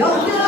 여기는